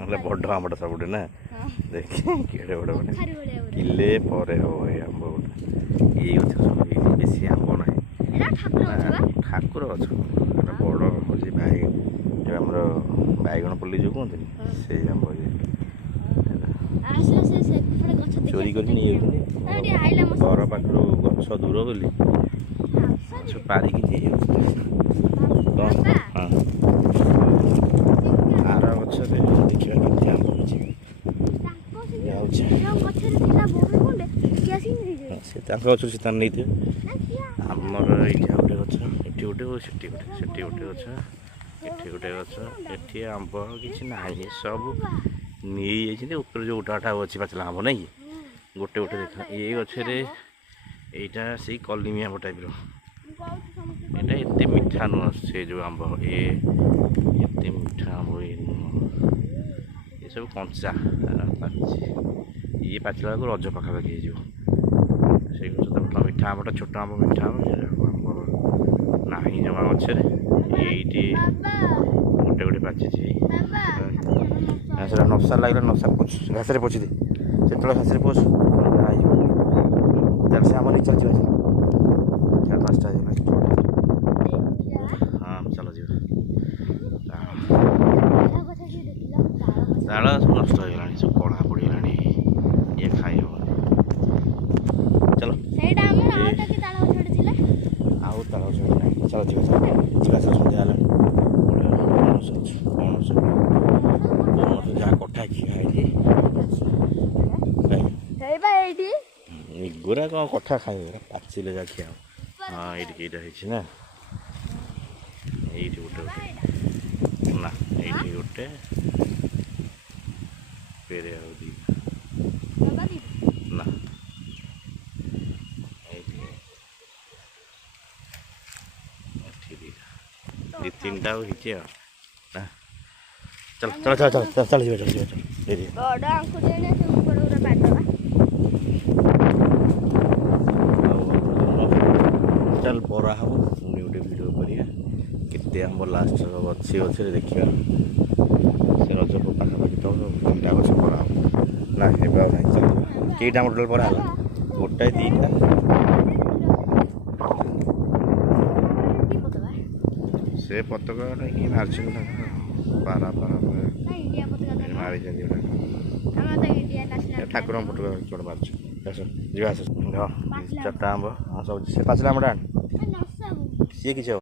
बड़ आंबटा सबुठे ना देख केड़े बड़ बड़ किले पर हम ये आंब गोटे ये गछ सब बेसी आंब ना ठाकुर गछ बड़ हूँ जो आम बैगण पल्ली जो कहते से आंब चोरी कर घर पाखर गछ दूर बोली गछ पारिकी आर गछ देखा केमती आंब से गछ से नहीं थे आमर ये गोटे गछ ये गोटे से गोटे गछ ये गोटे गछ ये आंब कि ना सब नहीं जाइए जो उठाटा अच्छी पाचला आंब ना कि गोटे गोटे देखा ये गचरे यहीटा से कलिमी आंब टाइप यहाँ एत मीठा नुह से जो आंब एत मीठा आंब ये सब कंचा ये पाचिला को रज पाखापाखि हो से मीठा आंबटा छोट आंब मीठा आंब ना जमा गचर ये गोटे गोटे पाची नफसा लगे नफसा पोछ घास पोछि दे से घास पोछ चल से आम नहीं चल चार पाँचटा हाँ चल जी ताल सब नष्ट हो गला सब कड़ा पड़गला ये खाई हम चलो आउ ताल चलो जी जीवा सन्ध्या जहाँ कटा कि खाई गोरा कौन कटा खाए पाचिले जा खिया हाँ ये ना ये गोटे ना ये गोटे पेरे ना दी तीन टा हो चल चल चल चल चल चल चल चल बरा हम पुणी गोटे भिड करते आम लास्ट सब अच्छी अच्छे देखा से रज पाखापाखि तो तीनटा गछ बरा हम ना चल कईटा टोटाल बरा गोटाए दीटा से पताका कि मार्च पारा पारा मारी ठाकुर पटका चोट मार्च जी चार्टा आंब हाँ सब से पाचला आंबटा सी कि